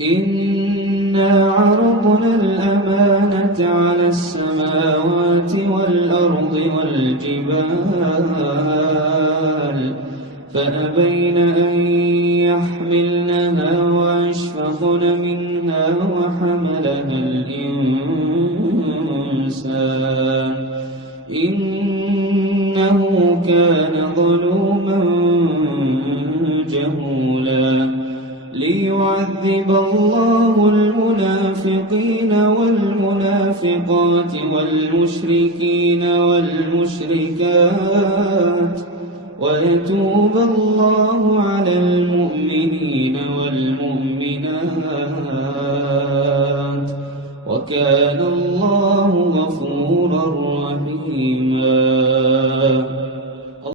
إنا عرضنا الأمانة على السماوات والأرض والجبال فأبين أن يحملنها وأشفقن منها وحملها الإنسان إنه كان ظلوما جهولا ليعذب الله المنافقين والمنافقات والمشركين والمشركات ويتوب الله على المؤمنين والمؤمنات وكان الله غفورا